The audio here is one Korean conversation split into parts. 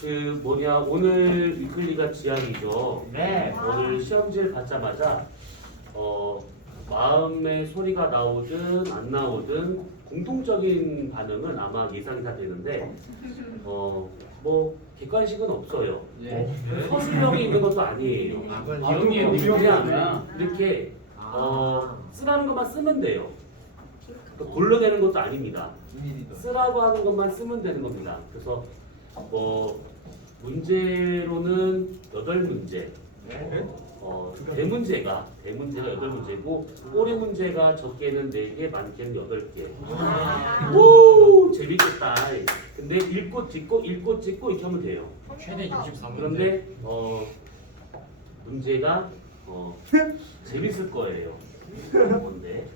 오늘 위클리가 지향이죠. 네. 오늘 시험지를 받자마자 마음의 소리가 나오든 안 나오든 공통적인 반응은 아마 예상이 다 되는데 뭐 객관식은 없어요. 네. 서술형이 있는 것도 아니에요. 그냥 이렇게 쓰라는 것만 쓰면 돼요. 골라내는 것도 아닙니다. 쓰라고 하는 것만 쓰면 되는 겁니다. 그래서 문제로는 8문제, 대문제가 8문제고 꼬리 문제가 적게는 4개, 많게는 8개. 오, 재밌겠다. 근데 읽고 찍고 이렇게 하면 돼요. 최대 63문제. 그런데 문제가 재밌을 거예요. 뭔데?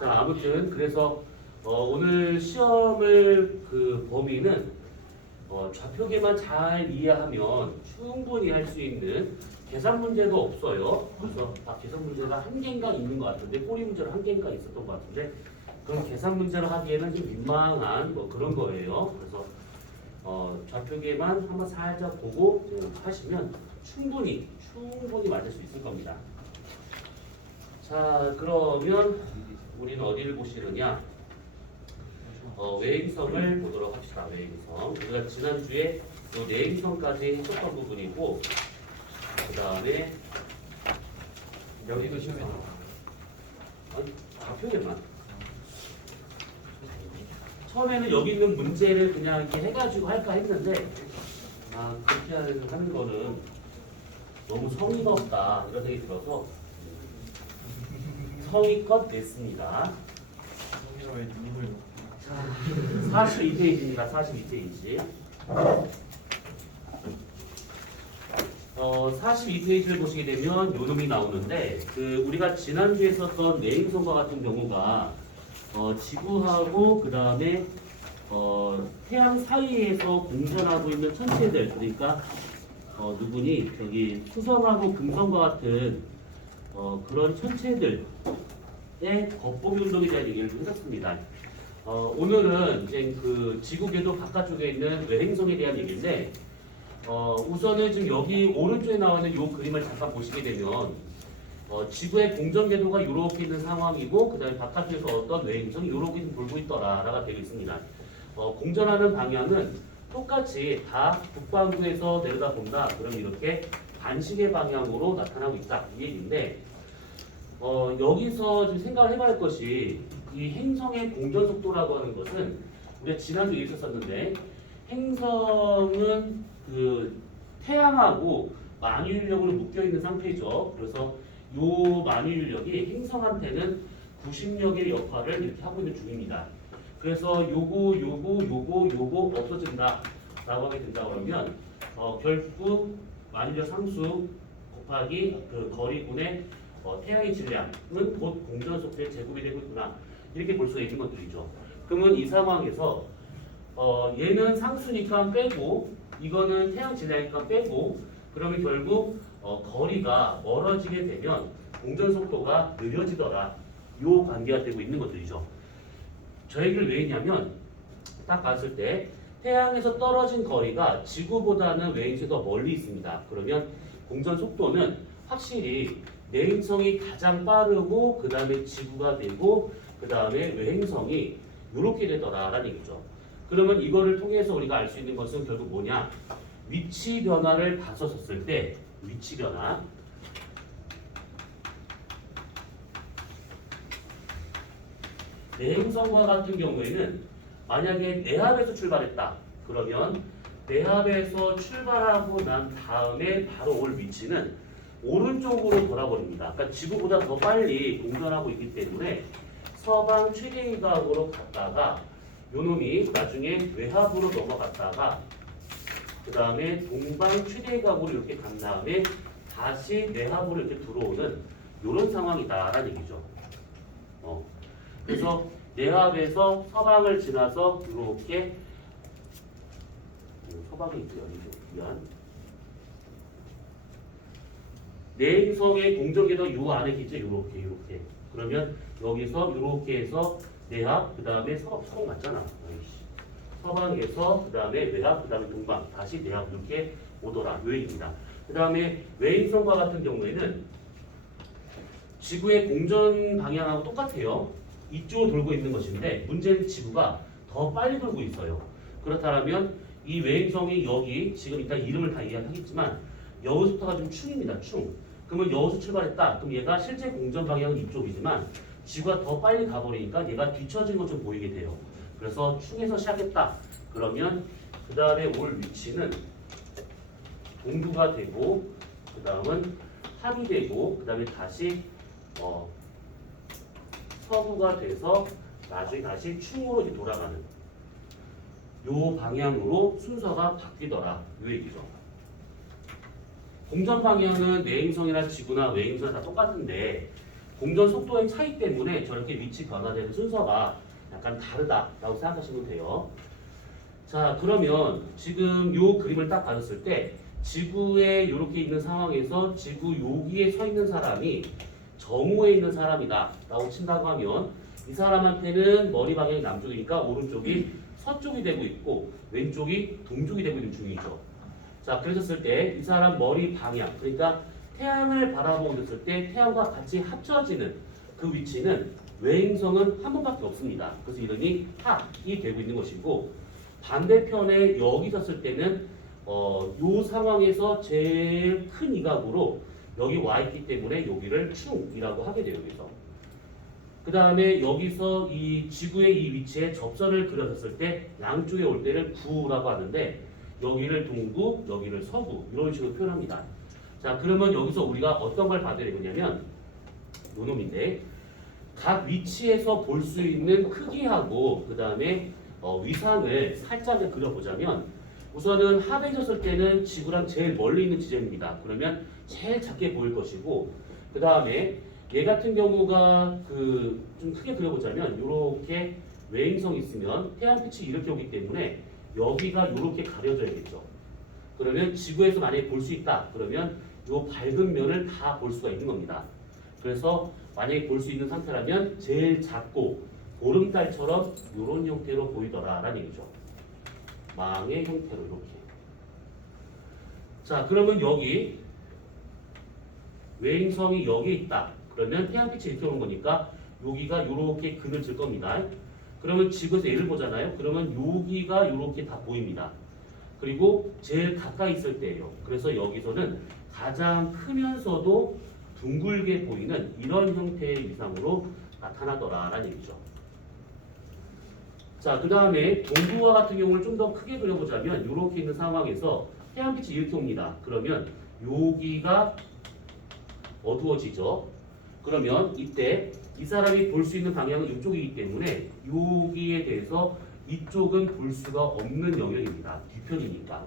자, 아무튼 그래서 오늘 시험을 그 범위는 좌표계만 잘 이해하면 충분히 할 수 있는 계산 문제도 없어요. 그래서 계산 문제가 1개인가 있는 것 같은데 꼬리 문제로 1개인가 있었던 것 같은데 그럼 계산 문제로 하기에는 좀 민망한 그런 거예요. 그래서 좌표계만 한번 살짝 보고 하시면 충분히 맞을 수 있을 겁니다. 자, 그러면 우리는 어디를 보시느냐? 외행성을 보도록 합시다. 외행성. 우리가 지난주에 내행성까지 했었던 부분이고, 그 다음에 여기도 시험에 나와. 좌표계만. 처음에는 여기 있는 문제를 그냥 이렇게 해가지고 할까 했는데, 그렇게 하는 거는 너무 성의가 없다. 이런 생각이 들어서 성의껏 냈습니다. 42페이지입니다. 42페이지. 42페이지를 보시게 되면 요 놈이 나오는데 우리가 지난주에 썼던 내행성과 같은 경우가 지구하고 그 다음에 태양 사이에서 공전하고 있는 천체들 그러니까 누구니 저기 수성하고 금성과 같은 그런 천체들의 겉보기 운동에 대한 얘기를 좀 했었습니다. 오늘은 이제 그 지구궤도 바깥쪽에 있는 외행성에 대한 얘기인데 우선은 지금 여기 오른쪽에 나와 있는 이 그림을 잠깐 보시게 되면 지구의 공전궤도가 이렇게 있는 상황이고 그 다음에 바깥쪽에서 어떤 외행성이 이렇게 돌고 있더라라가 되어 있습니다. 공전하는 방향은 똑같이 다 북반구에서 내려다본다. 그럼 이렇게 반시계 방향으로 나타나고 있다. 이 얘기인데 여기서 좀 생각을 해봐야 할 것이 이 행성의 공전 속도라고 하는 것은 우리가 지난주에 있었었는데 행성은 그 태양하고 만유인력으로 묶여 있는 상태죠. 그래서 이 만유인력이 행성한테는 구심력의 역할을 이렇게 하고 있는 중입니다. 그래서 요거 없어진다 라고 하게 된다 그러면 결국 만유인력 상수 곱하기 그 거리분의 태양의 질량은 곧 공전 속도의 제곱이 되고 있구나 이렇게 볼 수가 있는 것들이죠. 그러면 이 상황에서 얘는 상수니까 빼고 이거는 태양 질량이니까 빼고 그러면 결국 거리가 멀어지게 되면 공전 속도가 느려지더라 요 관계가 되고 있는 것들이죠. 저 얘기를 왜 했냐면 딱 봤을 때 태양에서 떨어진 거리가 지구보다는 외행성이 더 멀리 있습니다. 그러면 공전 속도는 확실히 내행성이 가장 빠르고 그 다음에 지구가 되고 그 다음에 외행성이 이렇게 되더라라는 얘기죠. 그러면 이거를 통해서 우리가 알 수 있는 것은 결국 뭐냐? 위치 변화를 봤었을 때 위치 변화 내행성과 같은 경우에는 만약에 내합에서 출발했다. 그러면 내합에서 출발하고 난 다음에 바로 올 위치는 오른쪽으로 돌아버립니다. 그러니까 지구보다 더 빨리 공전하고 있기 때문에 서방 최대위각으로 갔다가 요놈이 나중에 외합으로 넘어갔다가 그 다음에 동방 최대위각으로 이렇게 간 다음에 다시 내합으로 이렇게 들어오는 이런 상황이다라는 얘기죠. 그래서 내합에서 서방을 지나서 이렇게 서방이 있고요. 미안. 내행성의 공전궤도 요 안에 있죠. 요렇게. 그러면 여기서 이렇게 해서 내합, 그 다음에 서방 맞잖아. 아이씨. 서방에서 그 다음에 외합, 그 다음에 동방, 다시 내합 이렇게 오더라. 요 얘기입니다. 그 다음에 외인성과 같은 경우에는 지구의 공전 방향하고 똑같아요. 이쪽으로 돌고 있는 것인데 문제는 지구가 더 빨리 돌고 있어요. 그렇다면 이 외인성이 여기 지금 일단 이름을 다 이해하겠지만 여기서부터가 좀 충입니다. 충. 그러면 여기서 출발했다. 그럼 얘가 실제 공전 방향은 이쪽이지만 지구가 더 빨리 가버리니까 얘가 뒤처진 것좀 보이게 돼요. 그래서 충에서 시작했다. 그러면 그 다음에 올 위치는 동부가 되고 그 다음은 합이 되고 그 다음에 다시 서부가 돼서 나중에 다시 충으로 이제 돌아가는 요 방향으로 순서가 바뀌더라. 요 얘기죠. 공전 방향은 내행성이나 지구나 외행성이나 다 똑같은데 공전 속도의 차이 때문에 저렇게 위치 변화되는 순서가 약간 다르다라고 생각하시면 돼요. 자, 그러면 지금 요 그림을 딱 받았을 때 지구에 이렇게 있는 상황에서 지구 여기에 서 있는 사람이 정오에 있는 사람이다 라고 친다고 하면 이 사람한테는 머리 방향이 남쪽이니까 오른쪽이 서쪽이 되고 있고 왼쪽이 동쪽이 되고 있는 중이죠. 자, 그러셨을 때 이 사람 머리 방향, 그러니까 태양을 바라보고 있을 때 태양과 같이 합쳐지는 그 위치는 외행성은 한 번밖에 없습니다. 그래서 이름이 합이 되고 있는 것이고 반대편에 여기 섰을 때는 요 상황에서 제일 큰 이각으로 여기 와 있기 때문에 여기를 충이라고 하게 돼요. 여기서. 그 다음에 여기서 이 지구의 이 위치에 접선을 그려졌을 때 양쪽에 올 때를 구라고 하는데 여기를 동구, 여기를 서구 이런 식으로 표현합니다. 자, 그러면 여기서 우리가 어떤 걸 봐야 되느냐면 요 놈인데 각 위치에서 볼 수 있는 크기하고 그 다음에 위상을 살짝 그려보자면 우선은 합에 졌을 때는 지구랑 제일 멀리 있는 지점입니다. 그러면 제일 작게 보일 것이고 그 다음에 얘 같은 경우가 좀 크게 그려보자면 이렇게 외행성이 있으면 태양빛이 이렇게 오기 때문에 여기가 이렇게 가려져야겠죠. 그러면 지구에서 만약에 볼 수 있다. 그러면 이 밝은 면을 다 볼 수가 있는 겁니다. 그래서 만약에 볼 수 있는 상태라면 제일 작고 보름달처럼 이런 형태로 보이더라라는 얘기죠. 망의 형태로 이렇게. 자, 그러면 여기 외행성이 여기에 있다. 그러면 태양빛이 이렇게 오는 거니까 여기가 이렇게 그늘 질 겁니다. 그러면 지구에서 얘를 보잖아요. 그러면 여기가 이렇게 다 보입니다. 그리고 제일 가까이 있을 때예요. 그래서 여기서는 가장 크면서도 둥글게 보이는 이런 형태의 위상으로 나타나더라라는 얘기죠. 자, 그 다음에 동부와 같은 경우를 좀 더 크게 그려보자면 이렇게 있는 상황에서 태양빛이 이렇게 옵니다. 그러면 여기가 어두워지죠. 그러면 이때 이 사람이 볼 수 있는 방향은 이쪽이기 때문에 여기에 대해서 이쪽은 볼 수가 없는 영역입니다. 뒤편이니까.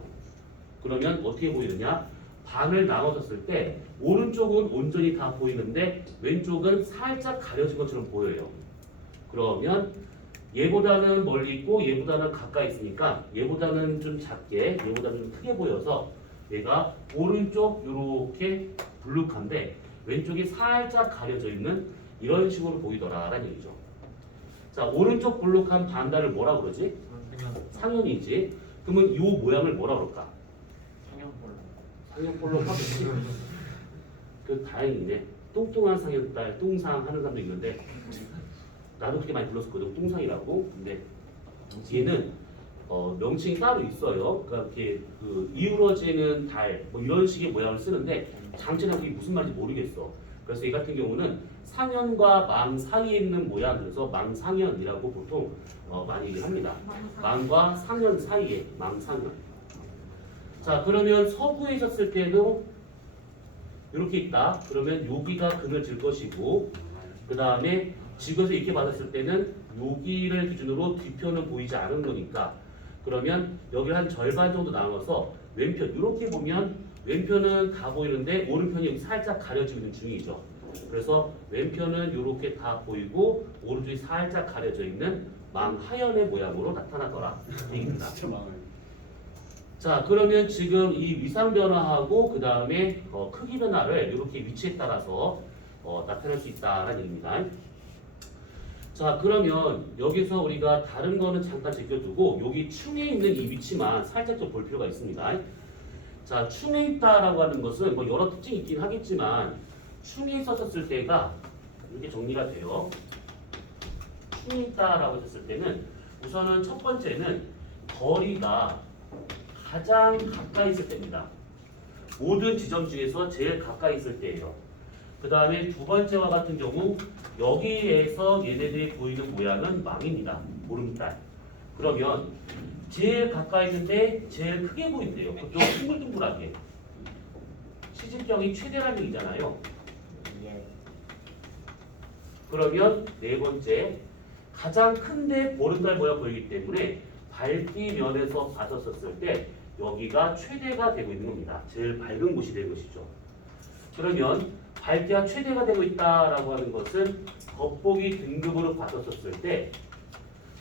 그러면 어떻게 보이느냐? 반을 나눠졌을 때 오른쪽은 온전히 다 보이는데 왼쪽은 살짝 가려진 것처럼 보여요. 그러면 얘보다는 멀리 있고 얘보다는 가까이 있으니까 얘보다는 좀 작게 얘보다는 좀 크게 보여서 얘가 오른쪽 이렇게 불룩한데 왼쪽이 살짝 가려져 있는 이런 식으로 보이더라라는 얘기죠. 자, 오른쪽 불룩한 반달을 뭐라 그러지? 상현이지. 그러면 이 모양을 뭐라 그럴까? 상현볼로 하겠지. 다행이네. 뚱뚱한 상현딸 뚱상 하는 사람도 있는데 나도 그렇게 많이 불렀었거든. 뚱상이라고. 근데 얘는 명칭이 따로 있어요. 그러니까 이렇게 이으러지는 달 뭐 이런 식의 모양을 쓰는데 장치는 그게 무슨 말인지 모르겠어. 그래서 이 같은 경우는 상현과 망 사이에 있는 모양, 그래서 망상현이라고 보통 많이 얘기합니다. 망과 상현 사이에 망상현. 자, 그러면 서부에 있었을 때도 이렇게 있다. 그러면 여기가 그늘질 것이고 그 다음에 지구에서 이렇게 받았을 때는 여기를 기준으로 뒤편은 보이지 않은 거니까 그러면 여기를 한 절반 정도 나눠서 왼편 이렇게 보면 왼편은 다 보이는데 오른편이 여기 살짝 가려지고 있는 중이죠. 그래서 왼편은 이렇게 다 보이고 오른쪽이 살짝 가려져 있는 망하연의 모양으로 나타나더라. 얘기입니다. 자, 그러면 지금 이 위상 변화하고 그 다음에 크기 변화를 이렇게 위치에 따라서 나타낼 수 있다는 얘기입니다. 자, 그러면 여기서 우리가 다른 거는 잠깐 제껴두고 여기 충에 있는 이 위치만 살짝 좀 볼 필요가 있습니다. 자, 충에 있다라고 하는 것은 뭐 여러 특징이 있긴 하겠지만 충에 있었을 때가 이렇게 정리가 돼요. 충에 있다라고 했을 때는 우선은 첫 번째는 거리가 가장 가까이 있을 때입니다. 모든 지점 중에서 제일 가까이 있을 때예요. 그 다음에 두 번째와 같은 경우 여기에서 얘네들이 보이는 모양은 망입니다. 보름달. 그러면 제일 가까이 있는데 제일 크게 보인대요. 그것도 둥글둥글하게. 시집경이 최대라는 얘기잖아요. 그러면 네 번째 가장 큰데 보름달 모양 보이기 때문에 밝기 면에서 봤었을 때 여기가 최대가 되고 있는 겁니다. 제일 밝은 곳이 되는 것이죠. 그러면 밝기가 최대가 되고 있다라고 하는 것은 겉보기 등급으로 봤었을 때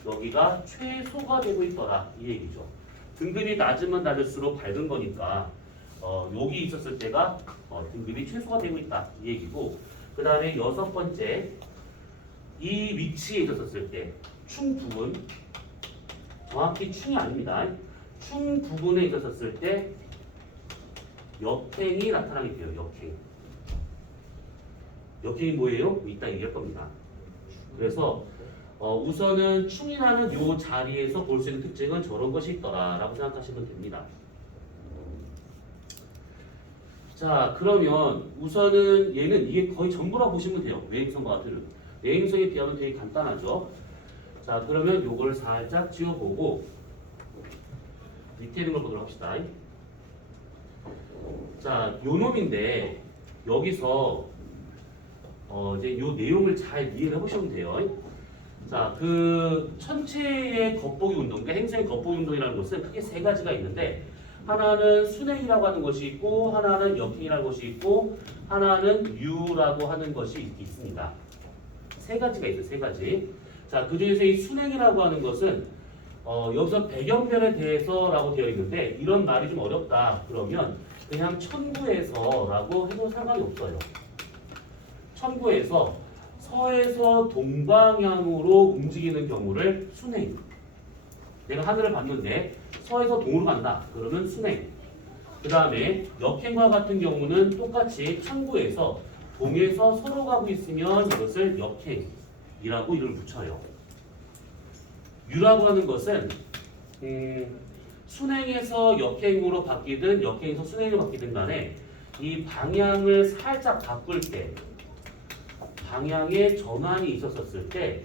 여기가 최소가 되고 있더라 이 얘기죠. 등급이 낮으면 낮을수록 밝은 거니까 여기 있었을 때가 등급이 최소가 되고 있다 이 얘기고, 그 다음에 여섯 번째 이 위치에 있었을 때 충 부분, 정확히 충이 아닙니다. 충 부분에 있었을 때 역행이 나타나게 돼요. 역행. 역행이 뭐예요? 이따 얘기할 겁니다. 그래서 우선은 충이라는 요 자리에서 볼 수 있는 특징은 저런 것이 있더라라고 생각하시면 됩니다. 자, 그러면 우선은 얘는 이게 거의 전부라고 보시면 돼요. 외행성과 같은. 외행성에 비하면 되게 간단하죠. 자, 그러면 요걸 살짝 지워보고 밑에 있는 걸 보도록 합시다. 자, 요 놈인데 여기서 이제 요 내용을 잘 이해를 해보시면 돼요. 자, 그 천체의 겉보기 운동, 그러니까 행성의 겉보기 운동이라는 것은 크게 세 가지가 있는데, 하나는 순행이라고 하는 것이 있고, 하나는 역행이라는 것이 있고, 하나는 유라고 하는 것이 있습니다. 세 가지가 있어요. 세 가지. 자, 그 중에서 이 순행이라고 하는 것은 여기서 배경변에 대해서라고 되어 있는데 이런 말이 좀 어렵다 그러면 그냥 천구에서라고 해도 상관이 없어요. 천구에서 서에서 동방향으로 움직이는 경우를 순행. 내가 하늘을 봤는데 서에서 동으로 간다. 그러면 순행. 그 다음에 역행과 같은 경우는 똑같이 천구에서 동에서 서로 가고 있으면 이것을 역행이라고 이름을 붙여요. 유라고 하는 것은 순행에서 역행으로 바뀌든 역행에서 순행으로 바뀌든 간에 이 방향을 살짝 바꿀 때 방향의 전환이 있었을 때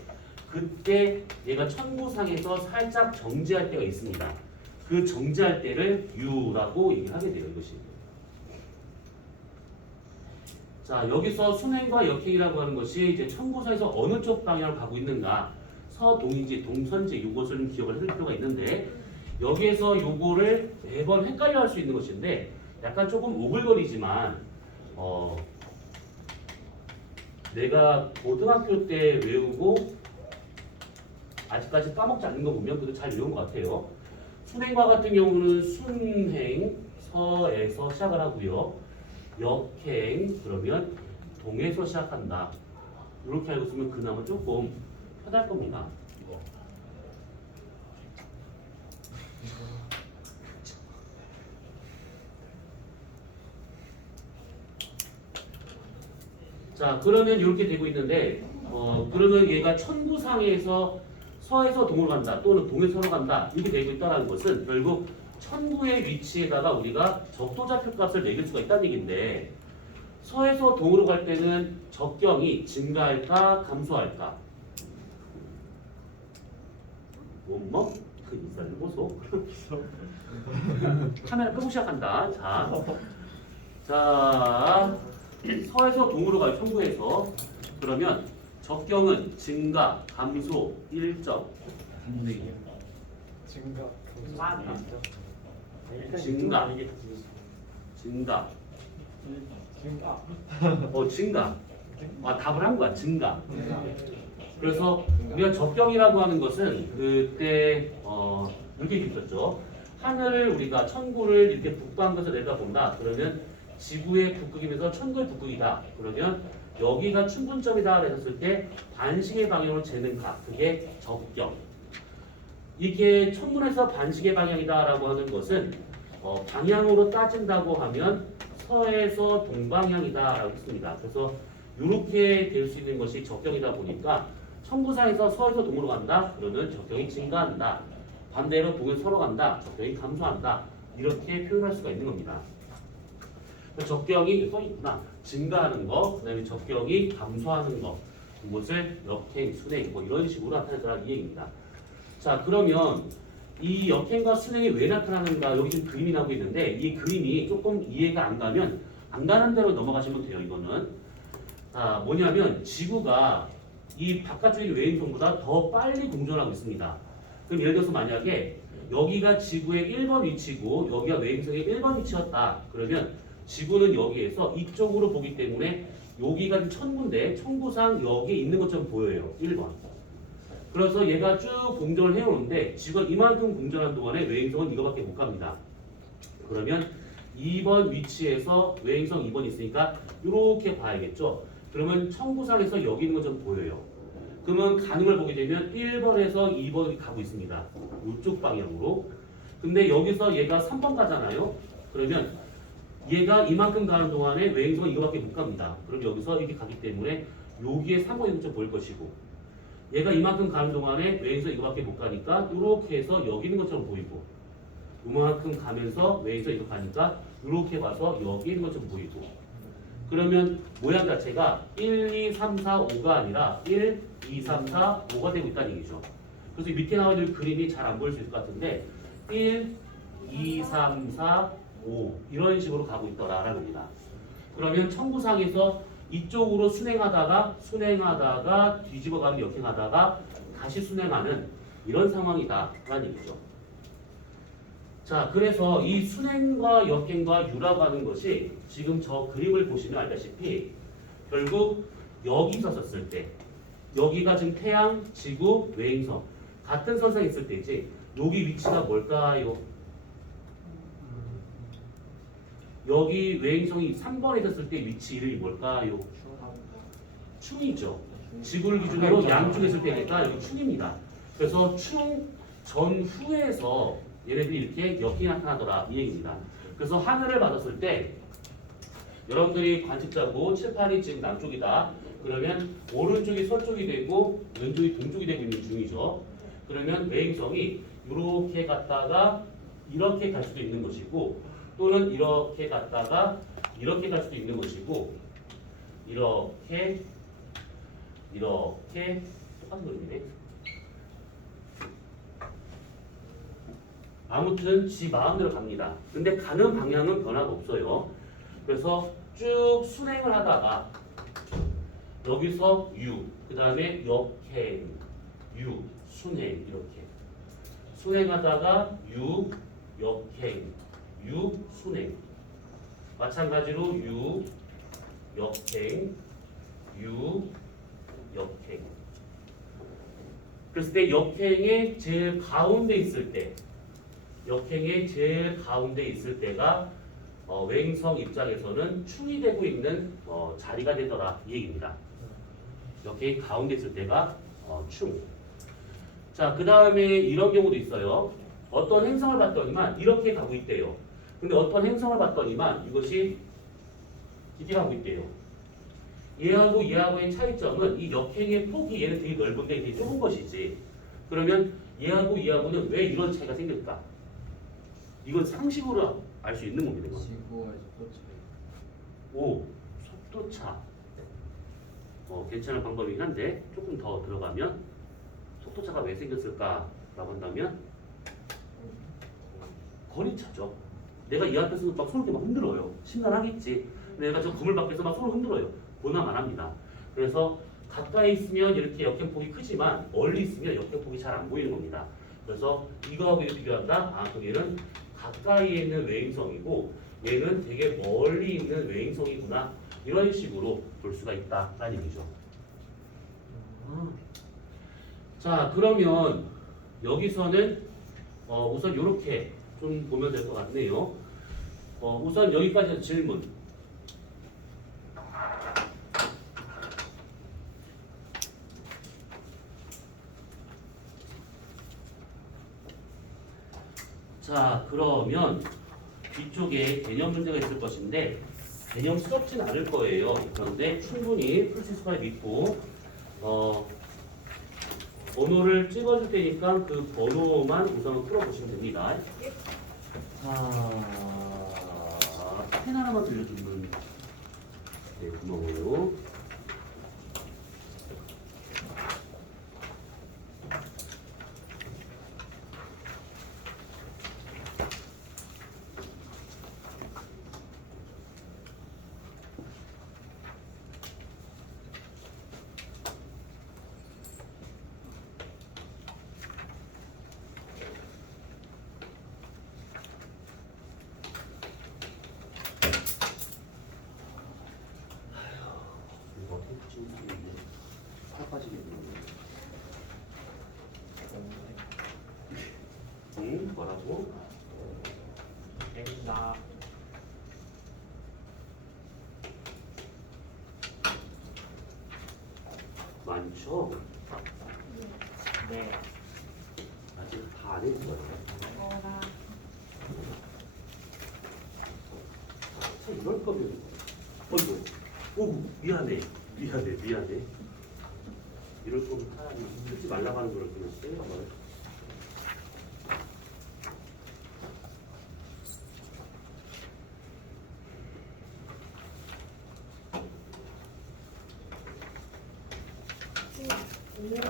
그때 얘가 천구상에서 살짝 정지할 때가 있습니다. 그 정지할 때를 유라고 얘기하게 돼요. 이것이. 자, 여기서 순행과 역행이라고 하는 것이 이제 천구상에서 어느 쪽 방향을 가고 있는가, 서동인지 동선지 이것을 좀 기억을 해둘 필요가 있는데, 여기에서 요거를 매번 헷갈려 할 수 있는 것인데 약간 조금 오글거리지만 내가 고등학교 때 외우고 아직까지 까먹지 않는 거 보면 그래도 잘 외운 것 같아요. 순행과 같은 경우는 순행 서에서 시작을 하고요. 역행 그러면 동에서 시작한다. 이렇게 알고 있으면 그나마 조금 편할 겁니다. 자, 그러면 이렇게 되고 있는데 그러면 얘가 천구상에서 서에서 동으로 간다 또는 동에서 서로 간다 이렇게 되고 있다는 것은 결국 천구의 위치에다가 우리가 적도좌표 값을 매길 수가 있다는 얘기인데, 서에서 동으로 갈 때는 적경이 증가할까 감소할까? 뭐? 그 인사를 보소. 카메라 끄고 시작한다. 자, 서에서 동으로 가요. 천구에서. 그러면 적경은 증가, 감소, 일정. 증가. 증가. 증가. 증가. 아, 답을 한 거야. 증가. 그래서 우리가 적경이라고 하는 것은 그때 이렇게 있었죠. 하늘을 우리가 천구를 이렇게 북방에서 내다본다. 그러면 지구의 북극이면서 천구의 북극이다. 그러면 여기가 충분점이다 그랬을 때 반시계 방향으로 재는 각, 그게 적경. 이게 천문에서 반시계 방향이다라고 하는 것은 방향으로 따진다고 하면 서에서 동방향이다라고 했습니다. 그래서 이렇게 될 수 있는 것이 적경이다 보니까 천구상에서 서에서 동으로 간다. 그러면 적경이 증가한다. 반대로 동에서 서로 간다. 적경이 감소한다. 이렇게 표현할 수가 있는 겁니다. 적경이 써 있구나. 증가하는 거, 그다음에 적경이 감소하는 거, 그것을 역행, 순행 뭐 이런 식으로 나타내더라 이 얘기입니다. 자, 그러면 이 역행과 순행이 왜 나타나는가 여기 지금 그림이 나오고 있는데 이 그림이 조금 이해가 안 가면 안 가는 대로 넘어가시면 돼요. 이거는 뭐냐면 지구가 이 바깥쪽의 외행성보다 더 빨리 공전하고 있습니다. 그럼 예를 들어서 만약에 여기가 지구의 1번 위치고 여기가 외행성의 1번 위치였다. 그러면 지구는 여기에서 이쪽으로 보기 때문에 여기가 천구인데 천구상 여기 있는 것처럼 보여요. 1번. 그래서 얘가 쭉 공전을 해오는데 지구가 이만큼 공전한 동안에 외행성은 이거밖에 못 갑니다. 그러면 2번 위치에서 외행성 2번 있으니까 이렇게 봐야겠죠. 그러면 천구상에서 여기 있는 것처럼 보여요. 그러면 가는 걸 보게 되면 1번에서 2번이 가고 있습니다. 이쪽 방향으로. 근데 여기서 얘가 3번 가잖아요. 그러면 얘가 이만큼 가는 동안에 외행성은 이거밖에 못 갑니다. 그럼 여기서 이렇게 가기 때문에 여기에 3번이 좀 보일 것이고 얘가 이만큼 가는 동안에 외행성 이거밖에 못 가니까 이렇게 해서 여기 있는 것처럼 보이고 이만큼 가면서 외행성 이거 가니까 이렇게 봐서 여기 있는 것처럼 보이고 그러면 모양 자체가 1, 2, 3, 4, 5가 아니라 1, 2, 3, 4, 5가 되고 있다는 얘기죠. 그래서 밑에 나와 있는 그림이 잘 안 보일 수 있을 것 같은데 1, 2, 3, 4, 5 이런 식으로 가고 있더라라는 겁니다. 그러면 천구상에서 이쪽으로 순행하다가 뒤집어가는 역행하다가 다시 순행하는 이런 상황이다라는 얘기죠. 자, 그래서 이 순행과 역행과 유라고 하는 것이 지금 저 그림을 보시면 알다시피 결국 여기 섰을 때 여기가 지금 태양, 지구, 외행성 같은 선상에 있을 때지 여기 위치가 뭘까요? 여기 외행성이 3번에 있었을 때 위치 이름이 뭘까요? 충이죠. 지구를 기준으로 양쪽에 있을 때니까 여기 충입니다. 그래서 충 전후에서 얘네들이 이렇게 역행이 나타나더라 이 얘기입니다. 그래서 하늘을 받았을 때 여러분들이 관측자고 칠판이 지금 남쪽이다. 그러면 오른쪽이 서쪽이 되고 왼쪽이 동쪽이 되고 있는 중이죠. 그러면 외행성이 이렇게 갔다가 이렇게 갈 수도 있는 것이고 또는 이렇게 갔다가 이렇게 갈 수도 있는 것이고 이렇게 똑같은 그림이네. 아무튼 지 마음대로 갑니다. 근데 가는 방향은 변화가 없어요. 그래서 쭉 순행을 하다가 여기서 유, 그 다음에 역행, 유, 순행 이렇게 순행하다가 유, 역행, 유, 순행 마찬가지로 유, 역행, 유, 역행 그랬을 때 역행의 제일 가운데 있을 때 때가 외행성 입장에서는 충이 되고 있는 자리가 되더라 이 얘기입니다. 역행이 가운데 있을 때가 충. 자, 그 다음에 이런 경우도 있어요. 어떤 행성을 봤더니만 이렇게 가고 있대요. 근데 어떤 행성을 봤더니만 이것이 이렇게 가고 있대요. 얘하고의 차이점은 이 역행의 폭이 얘는 되게 넓은데 되게 좁은 것이지. 그러면 얘하고는 왜 이런 차이가 생길까? 이건 상식으로 알 수 있는 겁니다. 지구와 속도 차이. 오, 속도차. 괜찮은 방법이긴 한데 조금 더 들어가면 속도차가 왜 생겼을까라고 한다면 거리차죠. 내가 이 앞에서 막 손을 이렇게 막 흔들어요. 심란하겠지. 내가 저 그물 밖에서 막 손을 흔들어요. 보나만 합니다. 그래서 가까이 있으면 이렇게 역행폭이 크지만 멀리 있으면 역행폭이 잘 안 보이는 겁니다. 그래서 이거하고 이거 비교한다? 그럼 얘는 가까이에 있는 외행성이고 얘는 되게 멀리 있는 외행성이구나. 이런 식으로 볼 수가 있다라는 얘기죠. 자, 그러면 여기서는 우선 이렇게 좀 보면 될 것 같네요. 우선 여기까지 질문. 자, 그러면 뒤쪽에 개념 문제가 있을 것인데 개념스럽진 않을 거예요. 그런데 충분히 풀 수 있을 거라 믿고 번호를 찍어줄 테니까 그 번호만 우선은 풀어보시면 됩니다. 자, 펜 하나만 들려주면 네, 고마워요. 이거 어떻게 붙이는 게 살 빠지겠네. 응? 뭐라고? 재밌다. 많죠? 네. 아직 다 안 했어요. 참 이럴 거면 어이구 오 미안해 미안해 이럴 거면 차라리 쓰지 말라고 하는 걸 그냥 쓰는 걸.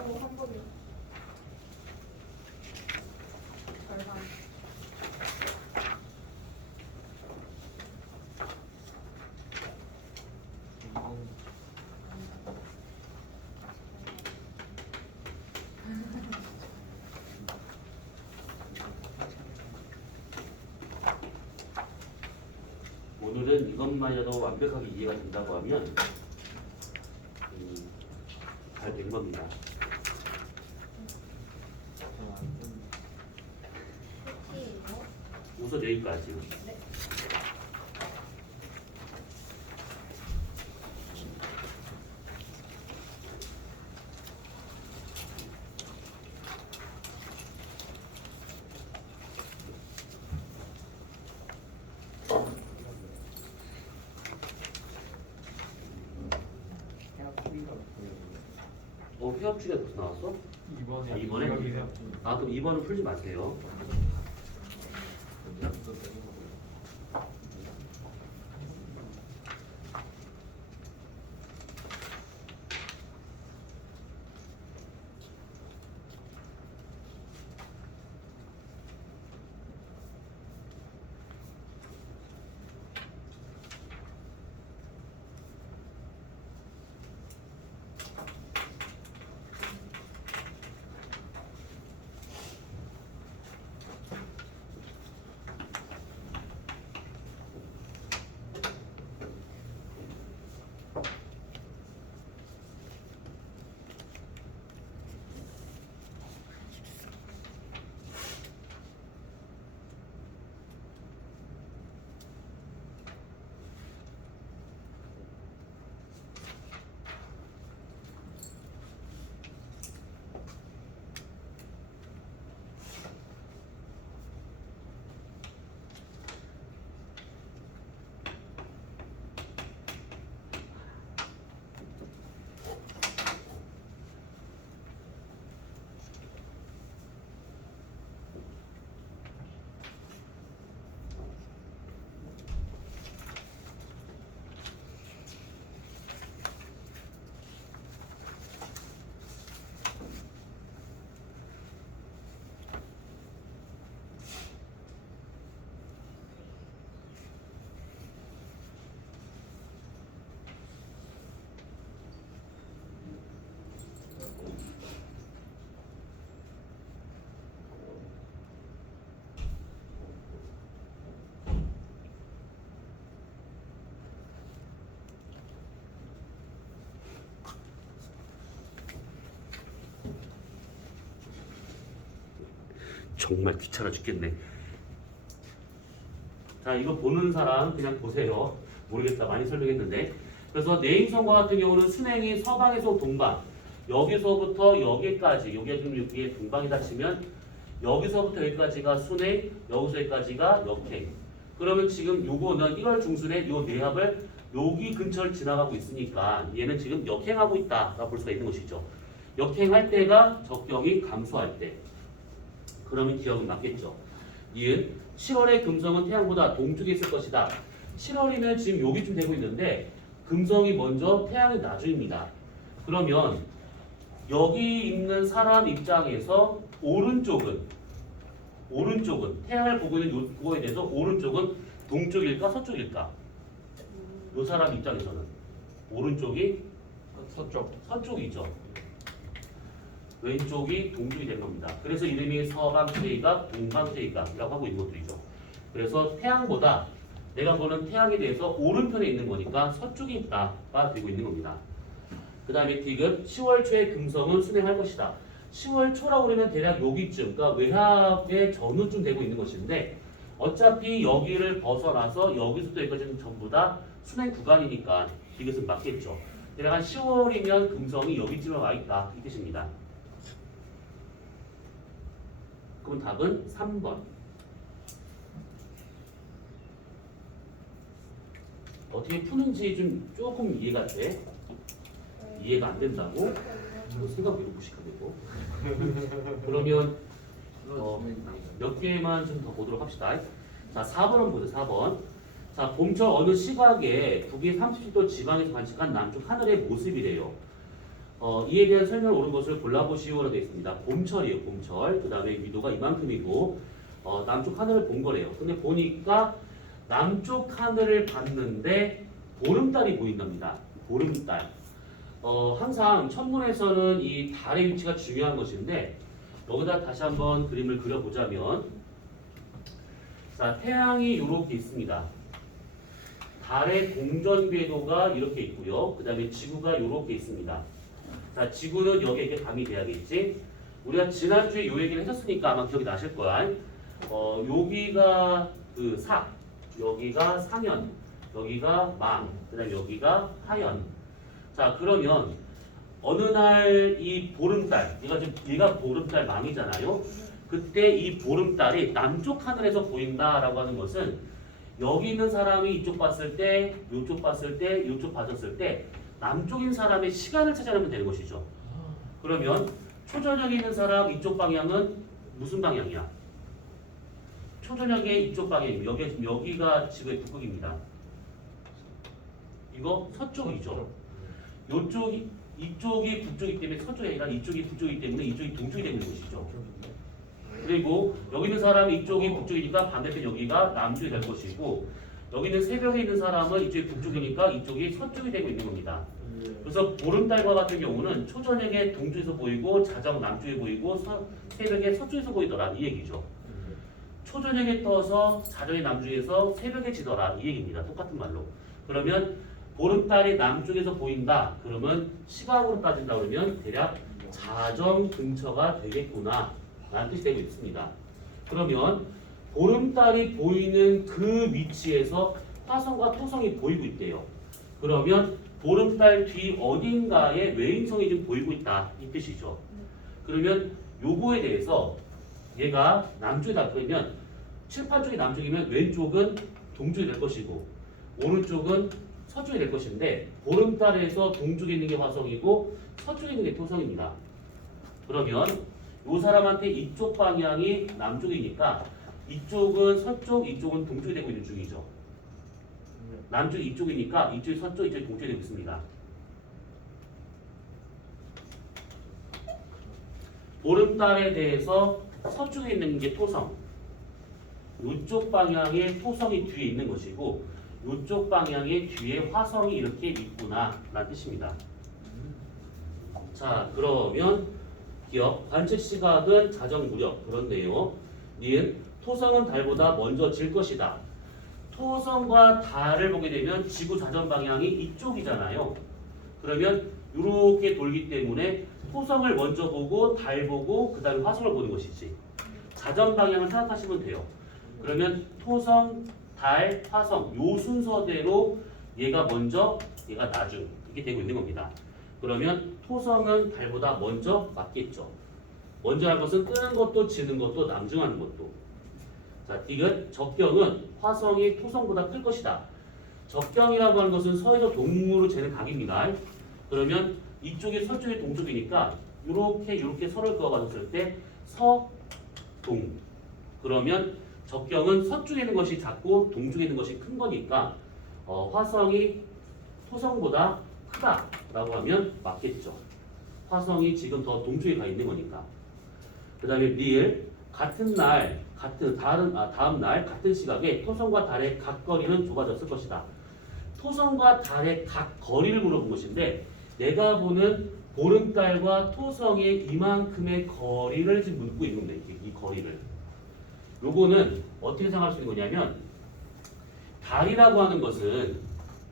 오, 한 번에. 절반. 오늘은 이것만이라도 완벽하게 이해가 된다고 하면 잘 된 겁니다. 끝이에요. 우선 여기까지. 네. 회합주가 벌써 나왔어? 이번에 아, 이번에? 아 그럼 2번은 풀지 마세요. 정말 귀찮아 죽겠네. 자, 이거 보는 사람 그냥 보세요. 모르겠다. 많이 설명했는데. 그래서 내임선과 같은 경우는 순행이 서방에서 동방. 여기서부터 여기까지. 여기가 지금 여기에 동방이다 치면 여기서부터 여기까지가 순행, 여기서 여기까지가 역행. 그러면 지금 요거는 1월 중순에 요 내합을 여기 근처를 지나가고 있으니까 얘는 지금 역행하고 있다라고 볼 수가 있는 것이죠. 역행할 때가 적경이 감소할 때. 그러면 기억은 맞겠죠. 이은 7월의 금성은 태양보다 동쪽에 있을 것이다. 7월이면 지금 여기쯤 되고 있는데 금성이 먼저 태양의 나중입니다. 그러면 여기 있는 사람 입장에서 오른쪽은 태양을 보고 있는 그거에 대해서 오른쪽은 동쪽일까 서쪽일까? 요 사람 입장에서는 오른쪽이 서쪽이죠. 왼쪽이 동쪽이 되는 겁니다. 그래서 이름이 서방제의각, 동방제의각이라고 하고 있는 것들이죠. 그래서 태양보다 내가 보는 태양에 대해서 오른편에 있는 거니까 서쪽에 있다가 되고 있는 겁니다. 그 다음에 디귿 10월 초에 금성은 순행할 것이다. 10월 초라고 그러면 대략 여기쯤, 그러니까 외합의 전후쯤 되고 있는 것인데 어차피 여기를 벗어나서 여기서부터 여기까지는 전부 다 순행 구간이니까 디귿은 맞겠죠. 대략 한 10월이면 금성이 여기쯤에 와 있다 이 뜻입니다. 그럼 답은 3번. 어떻게 푸는지 좀 조금 이해가 돼? 이해가 안 된다고? 생각이 무식하고. 그러면 몇 개만 좀 더 보도록 합시다. 자, 4번은 보세요. 4번. 자, 봄철 어느 시각에 북위 37도 지방에서 관측한 남쪽 하늘의 모습이래요. 이에 대한 설명을 옳은 것을 골라보시오라고 되어 있습니다. 봄철이에요. 봄철. 그 다음에 위도가 이만큼이고 남쪽 하늘을 본 거래요. 근데 보니까 남쪽 하늘을 봤는데 보름달이 보인답니다. 보름달. 항상 천문에서는 이 달의 위치가 중요한 것인데 여기다 다시 한번 그림을 그려보자면 자, 태양이 이렇게 있습니다. 달의 공전 궤도가 이렇게 있고요. 그 다음에 지구가 이렇게 있습니다. 자, 지구는 여기에 이렇게 감이 돼야겠지. 우리가 지난주에 요 얘기를 했었으니까 아마 기억이 나실 거야. 여기가 그 삭, 여기가 상현, 여기가 망, 그 다음에 여기가 하현. 자, 그러면 어느 날 이 보름달, 얘가 보름달 망이잖아요. 그때 이 보름달이 남쪽 하늘에서 보인다라고 하는 것은 여기 있는 사람이 이쪽 봤을 때, 이쪽 봤을 때, 이쪽 봤을 때 남쪽인 사람의 시간을 찾아내면 되는 것이죠. 그러면 초저녁에 있는 사람 이쪽 방향은 무슨 방향이야? 초저녁에 이쪽 방향입니다. 여기가 지구의 북극입니다. 이거 서쪽이죠. 이쪽이 북쪽이기 때문에 서쪽이 아니라 이쪽이 북쪽이기 때문에 이쪽이 동쪽이 되는 것이죠. 그리고 여기 있는 사람이 이쪽이 북쪽이니까 반대편 여기가 남쪽이 될 것이고 여기 있는 새벽에 있는 사람은 이쪽이 북쪽이니까 이쪽이 서쪽이 되고 있는 겁니다. 그래서 보름달과 같은 경우는 초저녁에 동쪽에서 보이고 자정 남쪽에 보이고 새벽에 서쪽에서 보이더라 이 얘기죠. 초저녁에 떠서 자정에 남쪽에서 새벽에 지더라 이 얘기입니다. 똑같은 말로. 그러면 보름달이 남쪽에서 보인다. 그러면 시각으로 따진다 그러면 대략 자정 근처가 되겠구나 라는 뜻이 되고 있습니다. 그러면 보름달이 보이는 그 위치에서 화성과 토성이 보이고 있대요. 그러면 보름달 뒤 어딘가에 외인성이 좀 보이고 있다 이 뜻이죠. 그러면 요거에 대해서 얘가 남쪽이다 그러면 칠판 쪽이 남쪽이면 왼쪽은 동쪽이 될 것이고 오른쪽은 서쪽이 될 것인데 보름달에서 동쪽에 있는 게 화성이고 서쪽에 있는 게 토성입니다. 그러면 이 사람한테 이쪽 방향이 남쪽이니까 이쪽은 서쪽, 이쪽은 동쪽이 되고 있는 중이죠. 남쪽이 이쪽이니까 이쪽이 서쪽, 이쪽이 동쪽이 되고 있습니다. 보름달에 대해서 서쪽에 있는 게 토성, 이쪽 방향에 토성이 뒤에 있는 것이고 이쪽 방향에 뒤에 화성이 이렇게 있구나 라는 뜻입니다. 자, 그러면 기억 관측 시각은 자정 무렵. 그런데요. 니은 토성은 달보다 먼저 질 것이다. 토성과 달을 보게 되면 지구 자전 방향이 이쪽이잖아요. 그러면 이렇게 돌기 때문에 토성을 먼저 보고 달 보고 그 다음에 화성을 보는 것이지. 자전 방향을 생각하시면 돼요. 그러면 토성, 달, 화성 요 순서대로 얘가 먼저 얘가 나중 이렇게 되고 있는 겁니다. 그러면 토성은 달보다 먼저 맞겠죠. 먼저 할 것은 뜨는 것도 지는 것도 남중하는 것도. 자, 디귿 적경은 화성이 토성보다 클 것이다. 적경이라고 하는 것은 서에서 동으로 재는 각입니다. 그러면 이쪽이 서쪽이 동쪽이니까 이렇게 선을 그어봤을 때 서동. 그러면 적경은 서쪽에 있는 것이 작고 동쪽에 있는 것이 큰 거니까 화성이 토성보다 크다라고 하면 맞겠죠. 화성이 지금 더 동쪽에 가 있는 거니까. 그 다음에 리을 같은 날 다음 날 같은 시각에 토성과 달의 각 거리는 좁아졌을 것이다. 토성과 달의 각 거리를 물어본 것인데 내가 보는 보름달과 토성의 이만큼의 거리를 지금 묻고 있는 거예요. 이 거리를. 요거는 어떻게 생각할 수 있는 거냐면 달이라고 하는 것은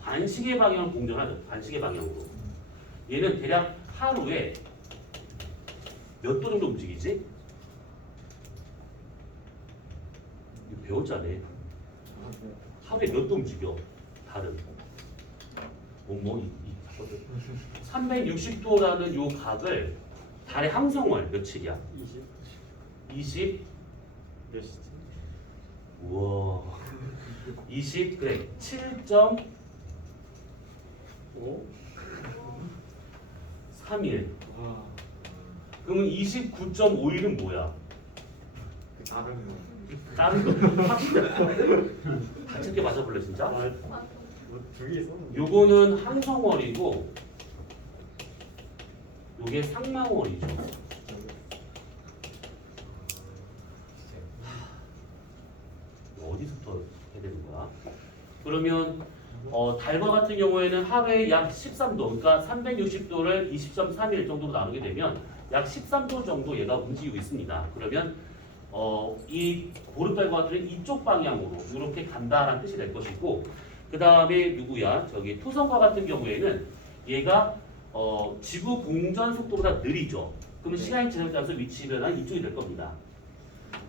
반시계 방향으로 공전하죠. 반시계 방향으로. 얘는 대략 하루에 몇 도 정도 움직이지? 이거 배웠잖아요. 하루에 몇 도 움직여? 달은. 360도라는 요 각을 달의 항성월 며칠이야? 20? 몇 시지? 우와. 20 그래 7.5 3일. 와. 그러면 29.5일은 뭐야? 그 다른 거. 다른 거 확실해. 다쳤게 맞아볼래 진짜? 두 개 있었는데. 요거는 항성월이고 요게 상망월이죠. 어디서부터 해야 되는 거야? 그러면 달과 같은 경우에는 하루에 약 13도, 그러니까 360도를 20.3일 정도로 나누게 되면 약 13도 정도 얘가 움직이고 있습니다. 그러면 이 보름달과 같은 이쪽 방향으로 이렇게 간다라는 뜻이 될 것이고, 그 다음에 누구야? 저기 토성과 같은 경우에는 얘가 지구 공전 속도보다 느리죠. 그러면 시간이 지나에 따라서 위치는 이쪽이 될 겁니다.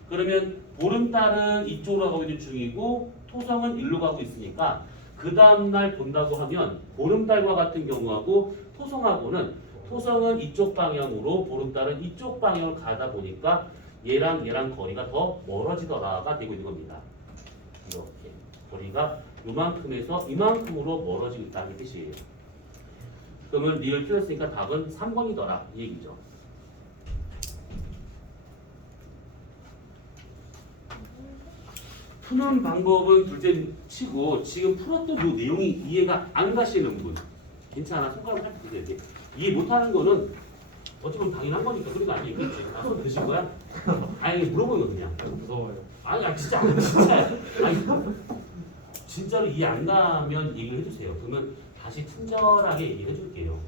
그러면 보름달은 이쪽으로 가고 있는 중이고 토성은 일로 가고 있으니까 그 다음날 본다고 하면 보름달과 같은 경우하고 토성은 이쪽 방향으로 보름달은 이쪽 방향으로 가다 보니까 얘랑 거리가 더 멀어지더라가 되고 있는 겁니다. 이렇게 거리가 요만큼에서 이만큼으로 멀어지고 있다는 뜻이에요. 그러면 리을 틀렸으니까 답은 3번이더라 이 얘기죠. 푸는 방법은 둘째 치고 지금 풀었던 요 내용이 이해가 안 가시는 분 괜찮아. 손가락 살짝 드세요. 이렇게. 이해 못하는 거는 어쩌면 당연한 거니까 그런 거 아니에요. 그렇지? 손 드신 거야? 아니 물어보는 거 그냥. 무서워요. 아니 진짜 아니 진짜로 이해 안 가면 얘기해 주세요. 그러면 다시 친절하게 얘기해 줄게요.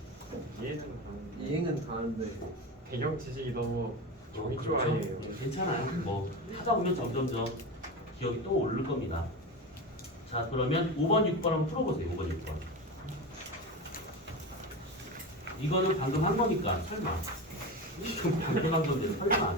이해는 가는데 배경 지식이 너무 그렇죠? 좋아해요. 괜찮아요. 뭐 하다 보면 점점점 기억이 또 오를 겁니다. 자 그러면 5번, 6번 한번 풀어보세요. 5번, 6번. 이거는 방금 한 거니까 설마. 방금 한 건데 설마.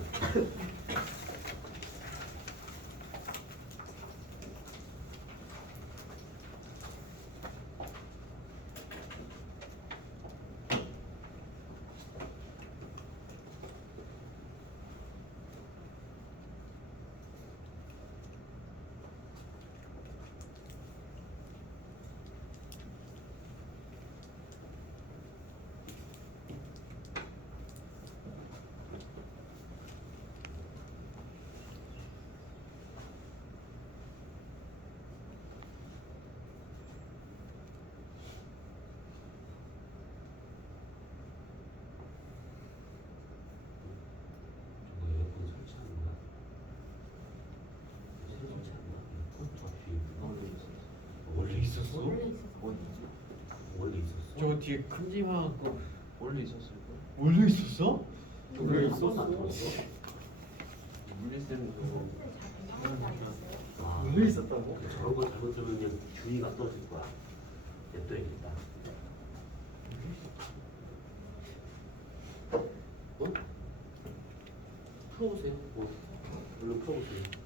원래 있었어? 원래 있었어? 저 뒤에 큼지막한 거 원래 있었을 거. 원래 있었어? 원래 있었어? 물리 쓰는 거. 아, 원래 있었다고? 저런 거 잘못 들으면 그냥 균이가 떨어질 거야. 냅둬야겠다. 어? 풀어보세요. 얼른 풀어보세요.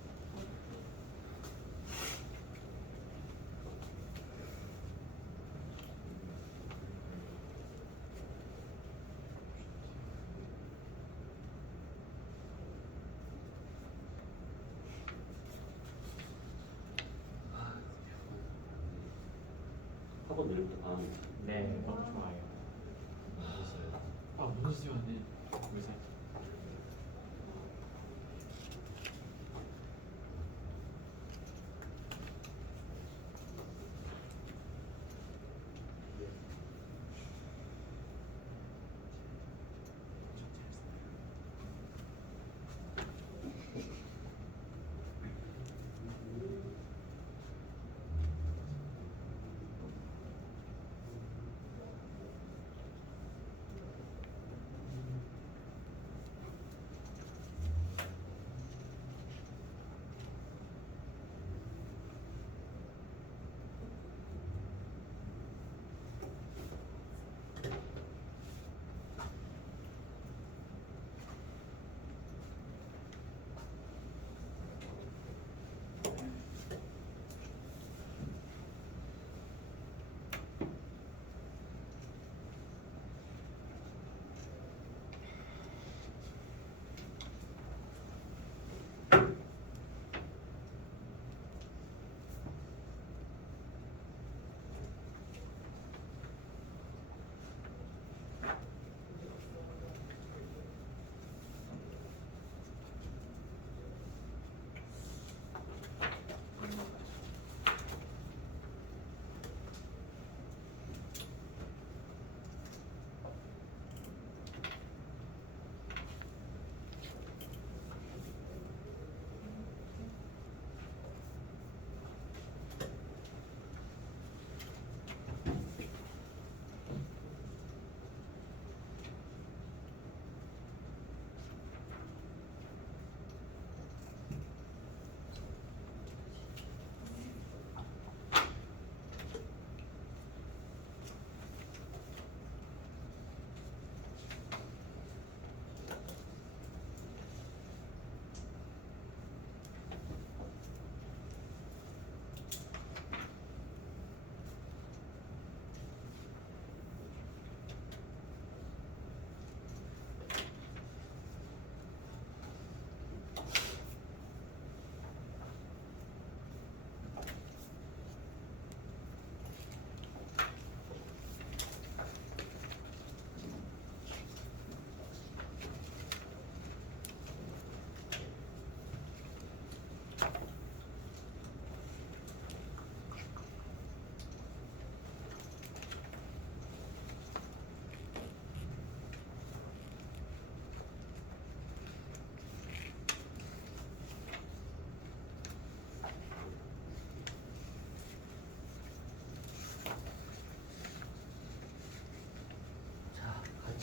사고 내일부터 강합니다. 네, 너무 좋아요. 아, 무슨 시간에 의사.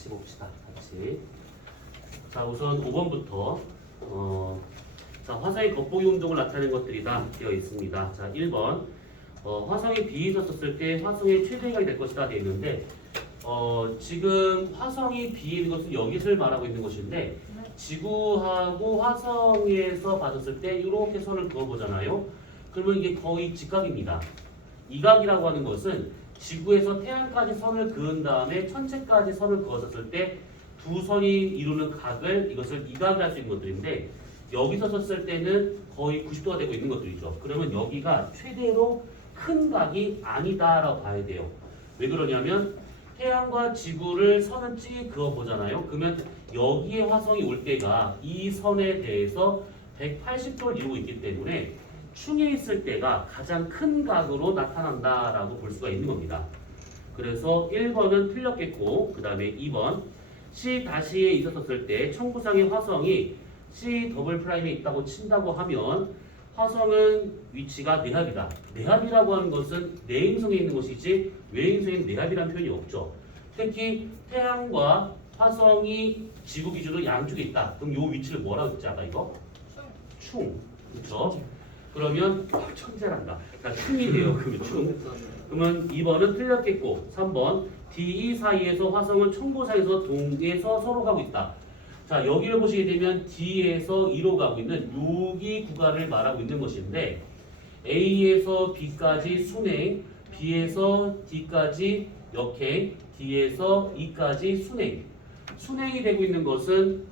같이 봅시다. 같이. 자, 우선 5번부터 자, 화성의 겉보기 운동을 나타내는 것들이 다 되어 있습니다. 자, 1번 화성이 B에 있었을 때 화성의 최대각이 될 것이다 되어 있는데 지금 화성이 B에 있는 것은 여기를 말하고 있는 것인데 지구하고 화성에서 봤을 때 이렇게 선을 그어보잖아요. 그러면 이게 거의 직각입니다. 이각이라고 하는 것은 지구에서 태양까지 선을 그은 다음에 천체까지 선을 그었을 때 두 선이 이루는 각을 이것을 이각을 할 수 있는 것들인데 여기서 섰을 때는 거의 90도가 되고 있는 것들이죠. 그러면 여기가 최대로 큰 각이 아니다라고 봐야 돼요. 왜 그러냐면 태양과 지구를 선을 찌게 그어보잖아요. 그러면 여기에 화성이 올 때가 이 선에 대해서 180도를 이루고 있기 때문에 충에 있을 때가 가장 큰 각으로 나타난다라고 볼 수가 있는 겁니다. 그래서 1번은 틀렸겠고 그 다음에 2번 C-에 있었을 때 청구상의 화성이 C 더블 프라임에 있다고 친다고 하면 화성은 위치가 내합이다. 내합이라고 하는 것은 내행성에 있는 것이지 외행성에는 내합이라는 표현이 없죠. 특히 태양과 화성이 지구 기준으로 양쪽에 있다. 그럼 이 위치를 뭐라고 했지 아까 이거? 충. 그렇죠? 그러면 천재란다. 자, 충이 돼요. 그러면 충. 그러면 2번은 틀렸겠고 3번 DE 사이에서 화성은 청구사에서 동에서 서로 가고 있다. 자, 여기를 보시게 되면 D에서 E로 가고 있는 여기 구간을 말하고 있는 것인데 A에서 B까지 순행, B에서 D까지 역행, D에서 E까지 순행. 순행이 되고 있는 것은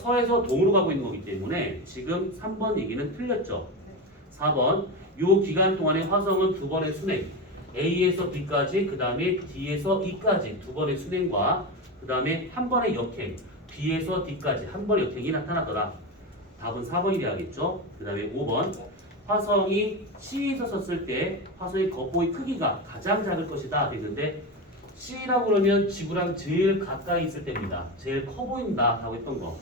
서에서 동으로 가고 있는 거기 때문에 지금 3번 얘기는 틀렸죠. 4번 요 기간 동안에 화성은 두 번의 순행. A에서 B까지, 그 다음에 D에서 E까지 두 번의 순행과 그 다음에 한 번의 역행, B에서 D까지 한 번의 역행이 나타나더라. 답은 4번이 돼야겠죠. 그 다음에 5번. 화성이 C에서 섰을 때 화성의 겉보의 크기가 가장 작을 것이다 됐는데 C라고 그러면 지구랑 제일 가까이 있을 때입니다. 제일 커 보인다 라고 했던 거.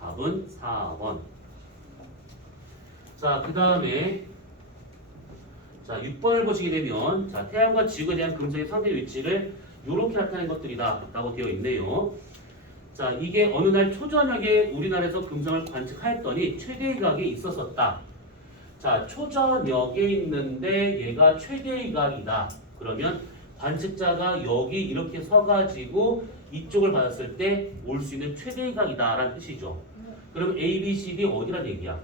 답은 4번. 자, 그 다음에 자 6번을 보시게 되면 자 태양과 지구에 대한 금성의 상대 위치를 이렇게 나타낸 것들이다 라고 되어 있네요. 자 이게 어느 날 초저녁에 우리나라에서 금성을 관측하였더니 최대이각이 있었었다. 자 초저녁에 있는데 얘가 최대이각이다. 그러면 관측자가 여기 이렇게 서가지고 이쪽을 받았을 때 올 수 있는 최대이각이다 라는 뜻이죠. 그럼 A, B, C, D 어디란 얘기야?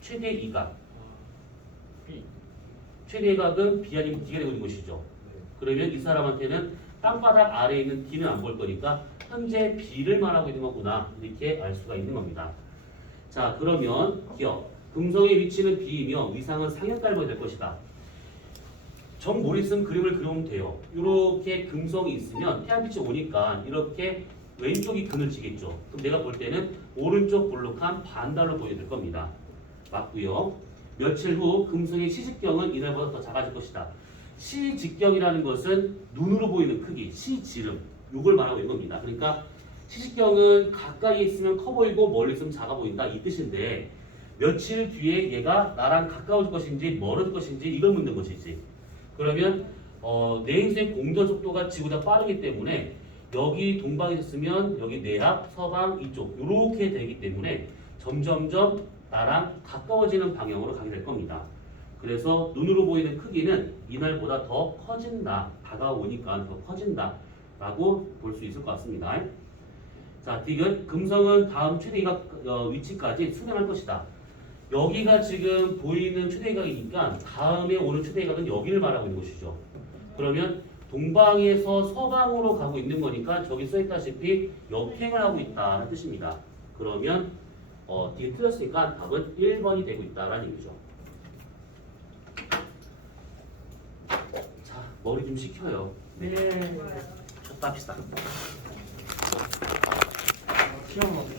최대이각. B. 최대각은 B 아니면 D가 되고 있는 것이죠. 그러면 이 사람한테는 땅바닥 아래에 있는 D는 안 볼 거니까 현재 B를 말하고 있는 거구나 이렇게 알 수가 있는 겁니다. 자 그러면 기억 금성의 위치는 B이며 위상은 상현달보이 될 것이다. 정모리슨 그림을 그려보면 돼요. 이렇게 금성이 있으면 태양빛이 오니까 이렇게 왼쪽이 그늘지겠죠. 그럼 내가 볼 때는 오른쪽 볼록한 반달로 보여질 겁니다. 맞고요. 며칠 후 금성의 시직경은 이날보다 더 작아질 것이다. 시직경이라는 것은 눈으로 보이는 크기, 시지름 이걸 말하고 있는 겁니다. 그러니까 시직경은 가까이 있으면 커 보이고 멀리 있으면 작아 보인다 이 뜻인데 며칠 뒤에 얘가 나랑 가까워질 것인지 멀어질 것인지 이걸 묻는 것이지. 그러면 내 인생 공전 속도가 지구보다 빠르기 때문에 여기 동방에 있으면 여기 내압, 서방 이쪽 이렇게 되기 때문에 점점점 나랑 가까워지는 방향으로 가게 될 겁니다. 그래서 눈으로 보이는 크기는 이날보다 더 커진다. 다가오니까 더 커진다. 라고 볼 수 있을 것 같습니다. 자, 디귿. 금성은 다음 최대이각 위치까지 수행할 것이다. 여기가 지금 보이는 최대이각이니까 다음에 오는 최대이각은 여기를 말하고 있는 것이죠. 그러면 동방에서 서방으로 가고 있는 거니까 저기 써있다시피 역행을 하고 있다는 뜻입니다. 그러면 디귿 틀렸으니까 답은 1번이 되고 있다는 얘기죠. 자, 머리 좀 식혀요. 네. 좋아요. 쳤다 합시다. 시험